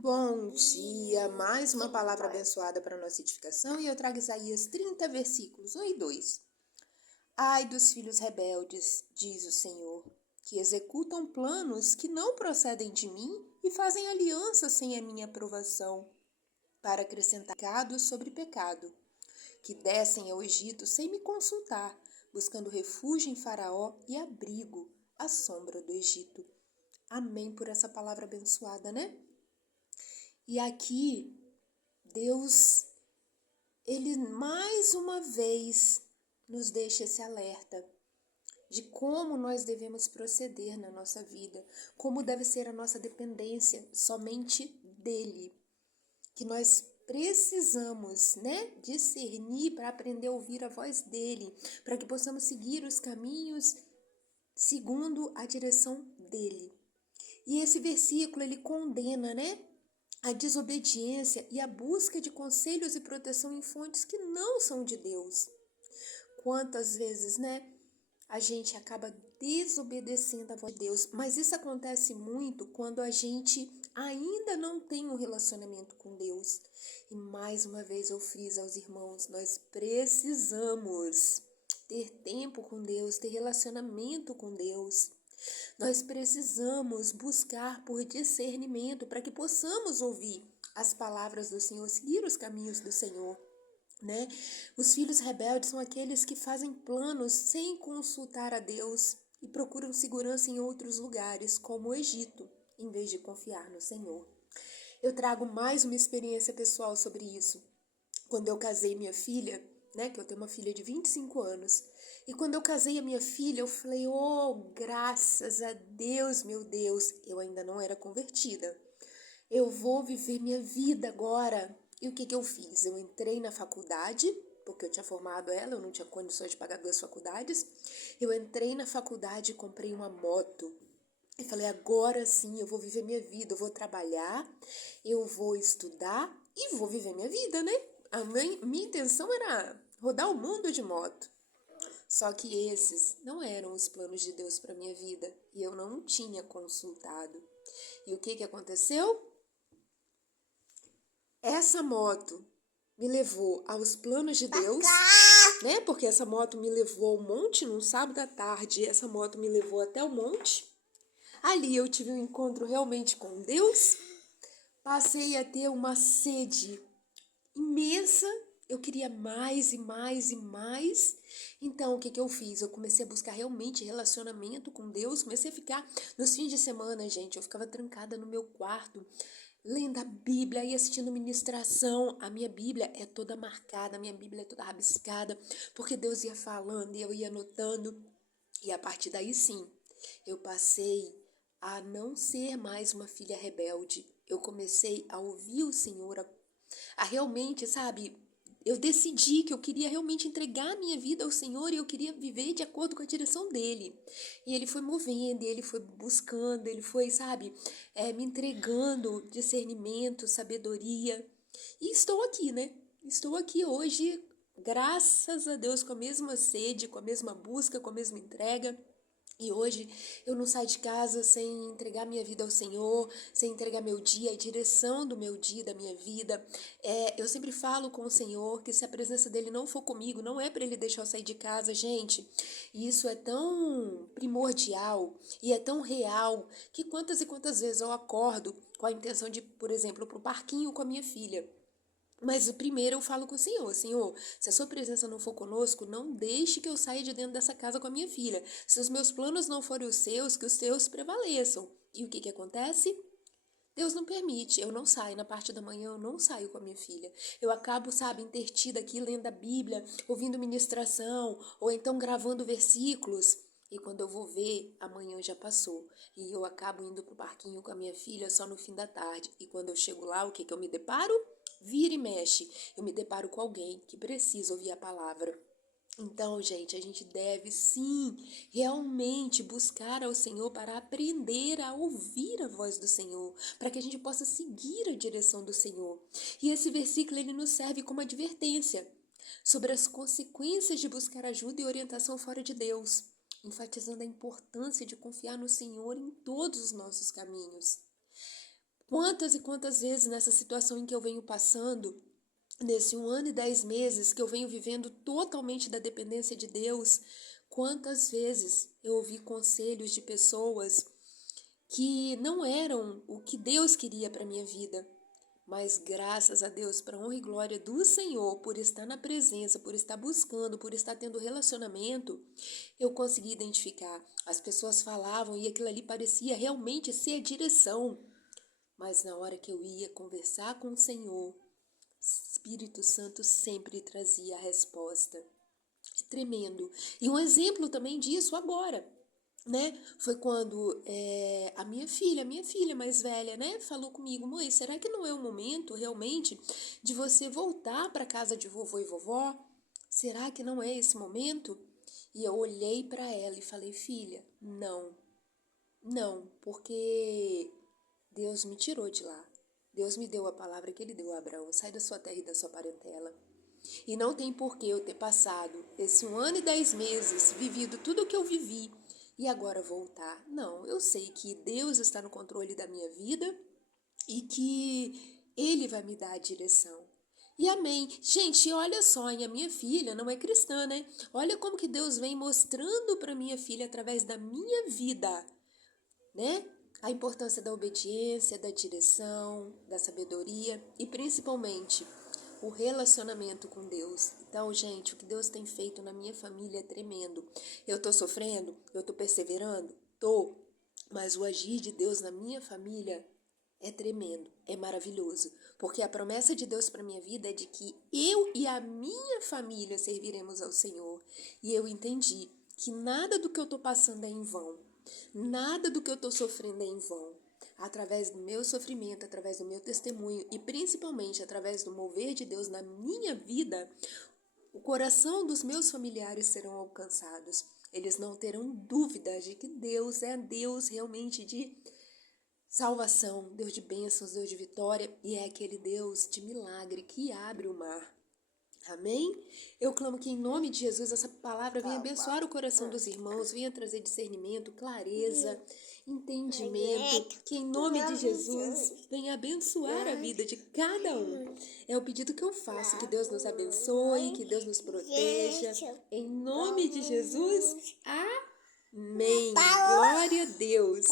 Bom dia, mais uma palavra abençoada para nossa edificação e eu trago Isaías 30, versículos 1 e 2. Ai dos filhos rebeldes, diz o Senhor, que executam planos que não procedem de mim e fazem aliança sem a minha aprovação, para acrescentar pecado sobre pecado, que descem ao Egito sem me consultar, buscando refúgio em Faraó e abrigo à sombra do Egito. Amém por essa palavra abençoada, né? E aqui, Deus, Ele mais uma vez nos deixa esse alerta de como nós devemos proceder na nossa vida, como deve ser a nossa dependência somente dEle, que nós precisamos, discernir para aprender a ouvir a voz dEle, para que possamos seguir os caminhos segundo a direção dEle. E esse versículo, ele condena, a desobediência e a busca de conselhos e proteção em fontes que não são de Deus. Quantas vezes, a gente acaba desobedecendo a voz de Deus, mas isso acontece muito quando a gente ainda não tem um relacionamento com Deus. E mais uma vez eu friso aos irmãos, nós precisamos ter tempo com Deus, ter relacionamento com Deus. Nós precisamos buscar por discernimento para que possamos ouvir as palavras do Senhor, seguir os caminhos do Senhor, Os filhos rebeldes são aqueles que fazem planos sem consultar a Deus e procuram segurança em outros lugares, como o Egito, em vez de confiar no Senhor. Eu trago mais uma experiência pessoal sobre isso. Quando eu casei minha filha, que eu tenho uma filha de 25 anos, e quando eu casei a minha filha, eu falei, graças a Deus, meu Deus, eu ainda não era convertida. Eu vou viver minha vida agora. E o que eu fiz? Eu entrei na faculdade, porque eu tinha formado ela, eu não tinha condições de pagar 2 faculdades. Eu entrei na faculdade e comprei uma moto. E falei, agora sim, eu vou viver minha vida, eu vou trabalhar, eu vou estudar e vou viver minha vida, A minha intenção era rodar o mundo de moto. Só que esses não eram os planos de Deus para minha vida e eu não tinha consultado. E o que aconteceu? Essa moto me levou aos planos de Deus, Porque essa moto me levou ao monte num sábado à tarde. Essa moto me levou até o monte. Ali eu tive um encontro realmente com Deus. Passei a ter uma sede imensa. Eu queria mais e mais e mais. Então, o que eu fiz? Eu comecei a buscar realmente relacionamento com Deus. Comecei a ficar nos fins de semana, gente. Eu ficava trancada no meu quarto, lendo a Bíblia e assistindo ministração. A minha Bíblia é toda marcada, a minha Bíblia é toda rabiscada, porque Deus ia falando e eu ia anotando. E a partir daí, sim, eu passei a não ser mais uma filha rebelde. Eu comecei a ouvir o Senhor, a realmente, eu decidi que eu queria realmente entregar a minha vida ao Senhor e eu queria viver de acordo com a direção dEle. E Ele foi movendo, Ele foi buscando, Ele foi, me entregando discernimento, sabedoria. E estou aqui, Estou aqui hoje, graças a Deus, com a mesma sede, com a mesma busca, com a mesma entrega. E hoje eu não saio de casa sem entregar minha vida ao Senhor, sem entregar meu dia, a direção do meu dia, da minha vida. Eu sempre falo com o Senhor que se a presença dele não for comigo, não é para ele deixar eu sair de casa, gente. E isso é tão primordial e é tão real que quantas e quantas vezes eu acordo com a intenção de, por exemplo, para o parquinho com a minha filha. Mas primeiro eu falo com o Senhor, Senhor, se a sua presença não for conosco, não deixe que eu saia de dentro dessa casa com a minha filha. Se os meus planos não forem os seus, que os teus prevaleçam. E o que acontece? Deus não permite, eu não saio, na parte da manhã eu não saio com a minha filha. Eu acabo, entretida aqui lendo a Bíblia, ouvindo ministração, ou então gravando versículos. E quando eu vou ver, amanhã já passou. E eu acabo indo pro parquinho com a minha filha só no fim da tarde. E quando eu chego lá, o que eu me deparo? Vira e mexe. Eu me deparo com alguém que precisa ouvir a palavra. Então, gente, a gente deve sim realmente buscar ao Senhor para aprender a ouvir a voz do Senhor, para que a gente possa seguir a direção do Senhor. E esse versículo ele nos serve como advertência sobre as consequências de buscar ajuda e orientação fora de Deus, enfatizando a importância de confiar no Senhor em todos os nossos caminhos. Quantas e quantas vezes nessa situação em que eu venho passando, nesse 1 ano e 10 meses que eu venho vivendo totalmente da dependência de Deus, quantas vezes eu ouvi conselhos de pessoas que não eram o que Deus queria para minha vida. Mas graças a Deus, para honra e glória do Senhor, por estar na presença, por estar buscando, por estar tendo relacionamento, eu consegui identificar. As pessoas falavam e aquilo ali parecia realmente ser a direção. Mas na hora que eu ia conversar com o Senhor, Espírito Santo sempre trazia a resposta. Tremendo. E um exemplo também disso agora, né? Foi quando a minha filha mais velha, né, falou comigo: mãe, será que não é o momento realmente de você voltar para casa de vovô e vovó? Será que não é esse momento? E eu olhei para ela e falei: filha, não, porque Deus me tirou de lá. Deus me deu a palavra que ele deu a Abraão: sai da sua terra e da sua parentela. E não tem por que eu ter passado esse 1 ano e 10 meses, vivido tudo o que eu vivi, e agora voltar. Não, eu sei que Deus está no controle da minha vida e que Ele vai me dar a direção. E amém. Gente, olha só, e a minha filha não é cristã, né? Olha como que Deus vem mostrando para minha filha através da minha vida, né? A importância da obediência, da direção, da sabedoria e principalmente o relacionamento com Deus. Então, gente, o que Deus tem feito na minha família é tremendo. Eu tô sofrendo, eu tô perseverando, tô, mas o agir de Deus na minha família é tremendo, é maravilhoso, porque a promessa de Deus para minha vida é de que eu e a minha família serviremos ao Senhor. E eu entendi que nada do que eu tô passando é em vão. Nada do que eu estou sofrendo é em vão. Através do meu sofrimento, através do meu testemunho e principalmente através do mover de Deus na minha vida, o coração dos meus familiares serão alcançados. Eles não terão dúvidas de que Deus é Deus realmente de salvação, Deus de bênçãos, Deus de vitória, e é aquele Deus de milagre que abre o mar. Amém? Eu clamo que em nome de Jesus essa palavra venha abençoar o coração dos irmãos, venha trazer discernimento, clareza, entendimento, que em nome de Jesus venha abençoar a vida de cada um. É o pedido que eu faço, que Deus nos abençoe, que Deus nos proteja. Em nome de Jesus, amém. Glória a Deus.